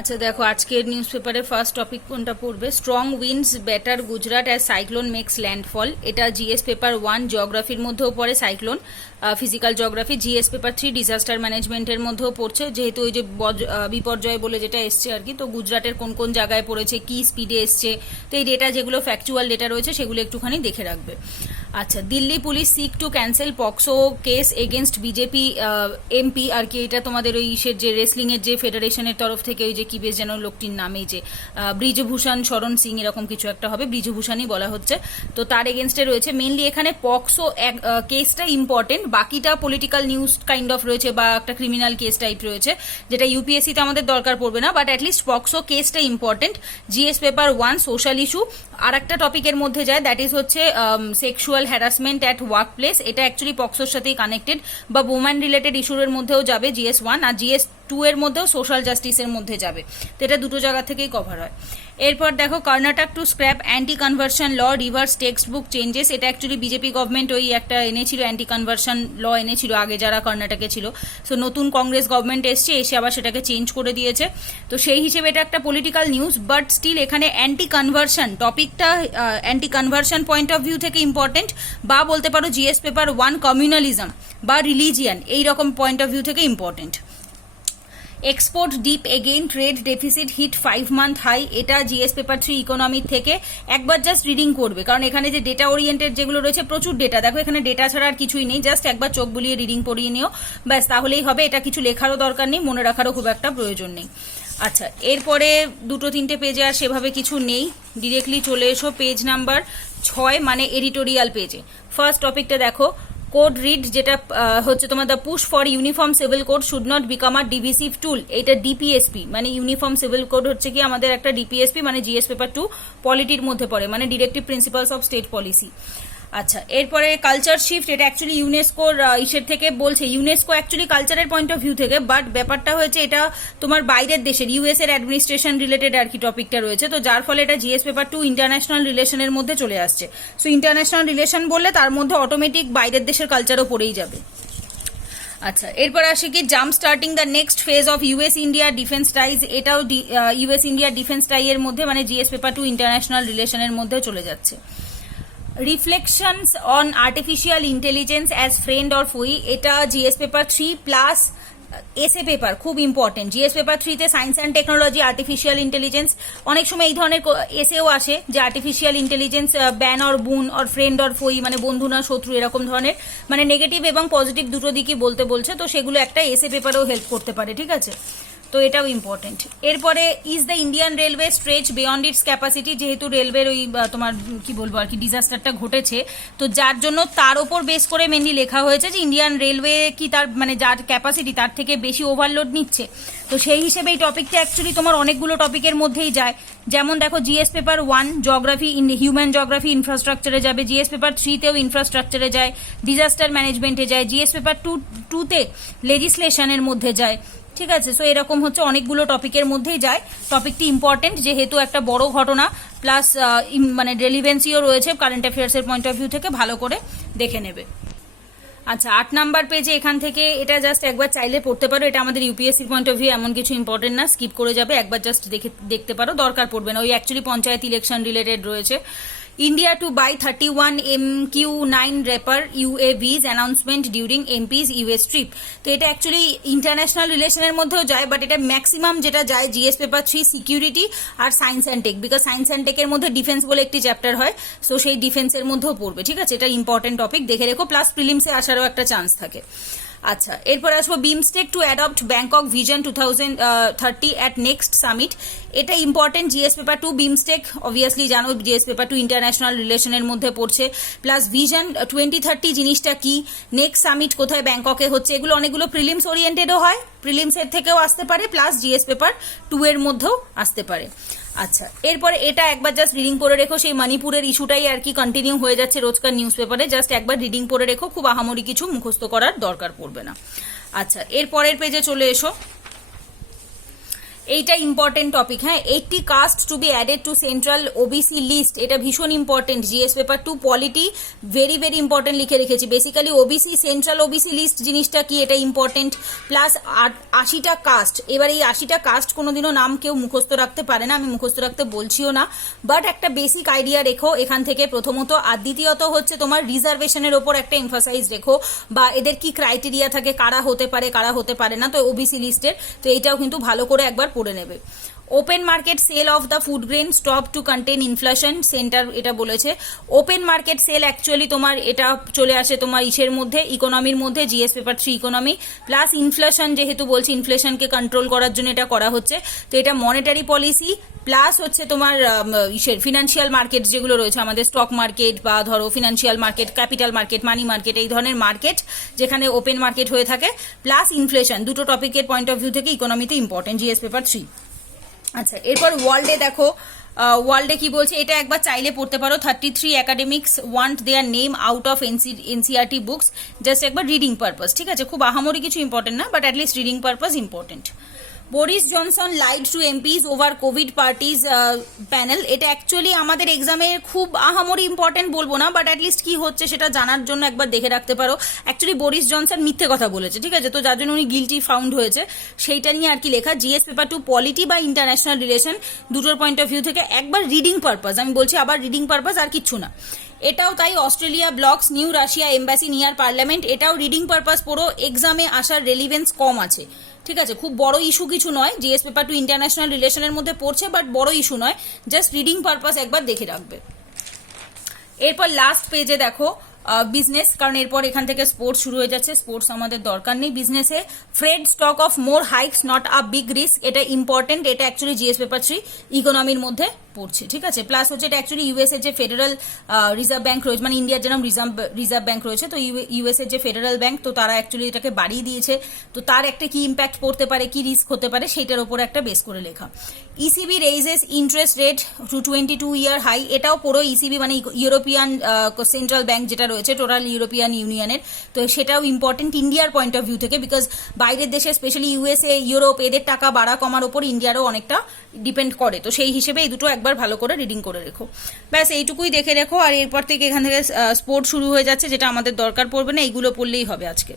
আচ্ছা দেখো, আজকের নিউজ পেপারে ফার্স্ট টপিক কোনটা পড়বে? Strong winds batter Gujarat as cyclone makes landfall. এটা জিএস পেপার 1 জিওগ্রাফির মধ্যেও পড়ে cyclone, physical geography. GS paper 3 disaster ম্যানেজমেন্টের মধ্যেও পড়ছে, যেহেতু ওই যে বিপর্যয় বলে যেটা এসছে আর কি। তো গুজরাটের কোন কোন জায়গায় পড়েছে, কি স্পিডে এসছে, তো এই ডেটা যেগুলো ফ্যাকচুয়াল ডেটা রয়েছে সেগুলো একটুখানি দেখে রাখবে। আচ্ছা, Delhi police seek to cancel POCSO case against BJP MP আর কি। এটা তোমাদের ওই ইসের যে রেসলিং এর যে ফেডারেশনের তরফ থেকে ওই যে কি বেশ যেন লোকটির নামে যে ব্রিজভূষণ শরণ সিং এরকম কিছু একটা হবে, ব্রিজভূষণই বলা হচ্ছে। তো তার এগেনস্টে রয়েছে মেনলি এখানে পক্সো কেসটা ইম্পর্টেন্ট, বাকিটা পলিটিক্যাল নিউজ কাইন্ড অফ রয়েছে বা একটা ক্রিমিনাল কেস টাইপ রয়েছে, যেটা ইউপিএসসিতে আমাদের দরকার পড়বে না, বাট অ্যাটলিস্ট পক্সো কেসটা important. GS paper 1 social issue. আর একটা টপিকের মধ্যে যায়, দ্যাট ইজ হচ্ছে sexual harassment at workplace. এটা অ্যাকচুয়ালি পক্সোর সাথেই কানেক্টেড বা ওম্যান রিলেটেড ইস্যুর মধ্যেও যাবে জিএস 1, আর জিএস 2 এর মধ্যেও সোশ্যাল জাস্টিসের মধ্যে যাবে। তো এটা দুটো জায়গা থেকেই কভার হয়। এরপর দেখো, Karnataka to scrap anti conversion law reverse textbook changes. এটা অ্যাকচুয়ালি বিজেপি গভর্নমেন্ট ওই একটা এনেছিল, অ্যান্টি কনভার্সন ল এনেছিল আগে যারা কর্ণাটকে ছিল। সো নতুন কংগ্রেস গভর্নমেন্ট এসে আবার সেটাকে চেঞ্জ করে দিয়েছে। তো সেই হিসেবে এটা একটা পলিটিক্যাল নিউজ, বাট স্টিল এখানে অ্যান্টি কনভার্সন টপিকটা anti conversion point of view থেকে ইম্পর্টেন্ট, বা বলতে পারো জিএস পেপার 1 কমিউনালিজম বা রিলিজিয়ান এইরকম পয়েন্ট অফ ভিউ থেকে important. Export dip again, trade deficit hit 5 month high. এটা জিএস পেপার 3 ইকোনমিক থেকে একবার জাস্ট রিডিং করবে, কারণ এখানে যে ডেটা ওরিয়েন্টেড যেগুলো রয়েছে প্রচুর ডেটা। দেখো এখানে ডেটা ছাড়া আর কিছুই নেই, জাস্ট একবার চোখ বুলিয়ে রিডিং পড়িয়ে নিও, ব্যাস তাহলেই হবে। এটা কিছু লেখারও দরকার নেই, মনে রাখারও খুব একটা প্রয়োজন নেই। আচ্ছা, এরপরে দুটো তিনটে পেজে আর সেভাবে কিছু নেই, ডিরেক্টলি চলে এসো পেজ নাম্বার 6 মানে এডিটোরিয়াল পেজে। ফার্স্ট টপিকটা দেখো, কোড রিড, যেটা হচ্ছে তোমার the push for uniform civil code should not become a divisive tool. এটা ডিপিএসপি মানে ইউনিফর্ম সিভিল কোড হচ্ছে কি আমাদের একটা ডিপিএসপি মানে জিএস পেপার 2 পলিটির মধ্যে পড়ে, মানে directive principles of state policy. আচ্ছা, এরপরে কালচার শিফট। এটা অ্যাকচুয়ালি ইউনেস্কোর ইসের থেকে বলছে, ইউনেস্কো অ্যাকচুয়ালি কালচারের পয়েন্ট অফ ভিউ থেকে, বাট ব্যাপারটা হয়েছে এটা তোমার বাইরের দেশের ইউএস এর অ্যাডমিনিস্ট্রেশন রিলেটেড আর কি টপিকটা রয়েছে। তো যার ফলে এটা জিএস পেপার 2 ইন্টারন্যাশনাল রিলেশনের মধ্যে চলে আসছে। সো ইন্টারন্যাশনাল রিলেশন বললে তার মধ্যে অটোমেটিক বাইরের দেশের কালচারও পড়েই যাবে। আচ্ছা, এরপর আসে কি jump starting the next phase of US India defence ties. এটাও ইউএস ইন্ডিয়া ডিফেন্স টাই এর মধ্যে মানে জিএস পেপার 2 ইন্টারন্যাশনাল রিলেশনের মধ্যে চলে যাচ্ছে। Reflections on artificial intelligence as friend or foe. এটা GS paper 3 plus essay paper, খুব ইম্পর্টেন্ট। জিএস পেপার 3 তে science and technology, artificial intelligence, অনেক সময় এই ধরনের এসেও আসে যে artificial intelligence bane or boon or friend or foe, মানে বন্ধু না শত্রু, এরকম ধরনের মানে নেগেটিভ এবং পজিটিভ দুটো দিকই বলতে বলছে। তো সেগুলো একটা এসএ পেপারেও হেল্প করতে পারে, ঠিক আছে? তো এটাও ইম্পর্টেন্ট। এরপরে is the Indian railway stretch beyond it's capacity. যেহেতু রেলওয়ের ওই তোমার কি বলবো আর কি ডিজাস্টারটা ঘটেছে, তো যার জন্য তার ওপর বেস করে মেনলি লেখা হয়েছে যে ইন্ডিয়ান রেলওয়ে কি তার মানে যার ক্যাপাসিটি তার থেকে বেশি ওভারলোড নিচ্ছে। তো সেই হিসেবে এই টপিকটা অ্যাকচুয়ালি তোমার অনেকগুলো টপিকের মধ্যেই যায়। যেমন দেখো, GS paper 1 geography, human geography ইনফ্রাস্ট্রাকচারে যাবে, জিএস পেপার 3 তেও ইনফ্রাস্ট্রাকচারে যায়, ডিজাস্টার ম্যানেজমেন্টে যায়, জিএস পেপার 2 তে লেজিসলেশনের মধ্যে যায়, ঠিক আছে? সো এরকম হচ্ছে অনেকগুলো টপিকের মধ্যেই যায়। টপিকটি ইম্পর্টেন্ট যেহেতু একটা বড় ঘটনা, প্লাস মানে রেলিভেন্সিও রয়েছে কারেন্ট অ্যাফেয়ার্সের পয়েন্ট অফ ভিউ থেকে, ভালো করে দেখে নেবে। আচ্ছা, 8 নাম্বার পেজে এখান থেকে এটা জাস্ট একবার চাইলে পড়তে পারো। এটা আমাদের ইউপিএসসির পয়েন্ট অফ ভিউ এমন কিছু ইম্পর্টেন্ট না, স্কিপ করে যাবে, একবার জাস্ট দেখতে পারো, দরকার পড়বে না। ওই অ্যাকচুয়ালি পঞ্চায়েত ইলেকশন রিলেটেড রয়েছে। India to buy 31 MQ-9 Reaper UAVs announcement during MPs US trip. তো এটা অ্যাকচুয়ালি ইন্টারন্যাশনাল রিলেশনের মধ্যেও যায়, বাট এটা ম্যাক্সিমাম যেটা যায় জিএস পেপার 3 সিকিউরিটি আর science and tech, because science and টেকের মধ্যে ডিফেন্স বলে একটি চ্যাপ্টার হয়। সো সেই ডিফেন্সের মধ্যেও পড়বে, ঠিক আছে? এটা ইম্পর্টেন্ট টপিক, দেখে রেখো, প্লাস প্রিলিমসে আসারও একটা চান্স থাকে। আচ্ছা, এরপর আসবো BIMSTEC to adopt Bangkok vision 2030 at next summit. এটা important GS paper 2 BIMSTEC, obviously জানো জিএস পেপার 2 ইন্টারন্যাশনাল রিলেশনের মধ্যে পড়ছে, প্লাস ভিশন 2030 জিনিসটা কি, নেক্সট সামিট কোথায় ব্যাংককে হচ্ছে, এগুলো অনেকগুলো প্রিলিমস ওরিয়েন্টেডও হয়, প্রিলিমসের থেকেও আসতে পারে, প্লাস জিএস পেপার 2 এর মধ্যেও আসতে পারে। আচ্ছা, এরপরে এটা একবার জাস্ট রিডিং করে রেখো, সেই মণিপুরের ইস্যুটাই আর কি কন্টিনিউ হয়ে যাচ্ছে রোজকার নিউজ পেপারে, জাস্ট একবার রিডিং করে রেখো, খুব আহামরি কিছু মুখস্থ করার দরকার পড়বে না। আচ্ছা, এরপরের পেজে চলে এসো। এইটা ইম্পর্টেন্ট টপিক, হ্যাঁ। 80 caste to be added to central OBC list, এটা ভীষণ important. GS paper 2 polity very very important লিখে রেখেছি। Basically OBC, central OBC list জিনিসটা কি এটা ইম্পর্টেন্ট, প্লাস 80টা কাস্ট। এবার এই 80টা কাস্ট কোনোদিনও নাম কেউ মুখস্থ রাখতে পারে না, আমি মুখস্থ রাখতে বলছিও না, বাট একটা বেসিক আইডিয়া রেখো এখান থেকে প্রথমত। আর দ্বিতীয়ত হচ্ছে তোমার রিজার্ভেশনের ওপর একটা এমফাসাইজ রেখো, বা এদের কি ক্রাইটেরিয়া থাকে, কারা হতে পারে কারা হতে পারে না, তো ওবিসি লিস্টের। তো এইটাও কিন্তু ভালো করে একবার পড়ে নেবে। Open market sale of the food grain stop to contain inflation, centre এটা বলেছে। ওপেন মার্কেট সেল অ্যাকচুয়ালি তোমার এটা চলে আসে তোমার ইসের মধ্যে, ইকোনমির মধ্যে, GS paper 3 economy. Plus inflation যেহেতু বলছি, ইনফ্লেশনকে কন্ট্রোল করার জন্য এটা করা হচ্ছে, তো এটা মনিটারি পলিসি প্লাস হচ্ছে তোমার ইসের ফিনান্সিয়াল মার্কেট যেগুলো রয়েছে আমাদের, স্টক মার্কেট বা ধরো financial market, capital market, money market, এই ধরনের মার্কেট যেখানে ওপেন মার্কেট হয়ে থাকে, প্লাস ইনফ্লেশন, দুটো টপিকের পয়েন্ট অফ ভিউ থেকে ইকোনমিতে ইম্পর্টেন্ট জিএস পেপার 3। আচ্ছা, এরপর ওয়ার্ল্ডে দেখো, ওয়ার্ল্ডে কি বলছে এটা একবার চাইলে পড়তে পারো। 33 academics want their name out of NCERT books, just একবার রিডিং পারপাস, ঠিক আছে, খুব আহামরি কিছু ইম্পর্টেন্ট না, but at least reading purpose important. Boris Johnson lied to MPs over covid parties panel, এটা অ্যাকচুয়ালি আমাদের এক্সামে খুব আহামরি ইম্পর্টেন্ট বলবো না, বাট অ্যাটলিস্ট কি হচ্ছে সেটা জানার জন্য একবার দেখে রাখতে পারো। অ্যাকচুয়ালি বরিস জনসন মিথ্যে কথা বলেছে, ঠিক আছে, তো যার জন্য উনি গিলটি ফাউন্ড হয়েছে, সেইটা নিয়ে আর কি লেখা। জিএস পেপার 2 পলিটি বা ইন্টারন্যাশনাল রিলেশন, দুটোর পয়েন্ট অফ ভিউ থেকে একবার রিডিং পারপাস, আমি বলছি আবার রিডিং পারপাস, আর কিচ্ছু না। এটাও তাই, Australia blocks new Russia embassy near parliament, এটাও রিডিং পারপাস পড়ো, এক্সামে আসার রেলিভেন্স কম আছে, ঠিক আছে, খুব বড় ইস্যু কিছু নয়। জিএস পেপার 2 ইন্টারন্যাশনাল রিলেশনের মধ্যে পড়ছে, বাট বড় ইস্যু নয়, জাস্ট রিডিং পারপাস একবার দেখে রাখবে। এরপর লাস্ট পেজে দেখো বিজনেস, কারণ এরপর এখান থেকে স্পোর্টস শুরু হয়ে যাচ্ছে, স্পোর্টস আমাদের দরকার নেই। বিজনেসে Fed stock of more hikes not a big risk, এটা ইম্পর্টেন্ট, এটা অ্যাকচুয়ালি জিএস পেপার 3 ইকোনমির মধ্যে পড়ছে, ঠিক আছে। প্লাস হচ্ছে এটা অ্যাকচুয়ালি ইউএস এর যে ফেডারেল রিজার্ভ ব্যাংক রয়েছে, মানে ইন্ডিয়ার যেরকম রিজার্ভ ব্যাংক রয়েছে, তো ইউএস এর যে ফেডারেল ব্যাংক, তো তারা অ্যাকচুয়ালি এটাকে বাড়িয়ে দিয়েছে, তো তার একটা কি ইম্প্যাক্ট পড়তে পারে, কি রিস্ক হতে পারে, সেইটার উপর একটা বেস করে লেখা। ECB raises interest rate to 22 year high, এটাও পুরো ইসিবি মানে ইউরোপিয়ান সেন্ট্রাল ব্যাংক যেটা রয়েছে টোটাল ইউরোপিয়ান ইউনিয়নের, তো সেটাও ইম্পর্টেন্ট ইন্ডিয়ার পয়েন্ট অফ ভিউ থেকে, বিকজ বাইরের দেশে স্পেশালি ইউএসএ, ইউরোপ, এদের টাকা বাড়া কমার ওপর ইন্ডিয়ারও অনেকটা ডিপেন্ড করে, তো সেই হিসেবে এই দুটো একবার ভালো করে রিডিং করে রেখো। ব্যাস এইটুকুই দেখে রেখো, আর এরপর থেকে এখান থেকে স্পোর্ট শুরু হয়ে যাচ্ছে, যেটা আমাদের দরকার পড়বে না, এইগুলো পড়লেই হবে আজকে।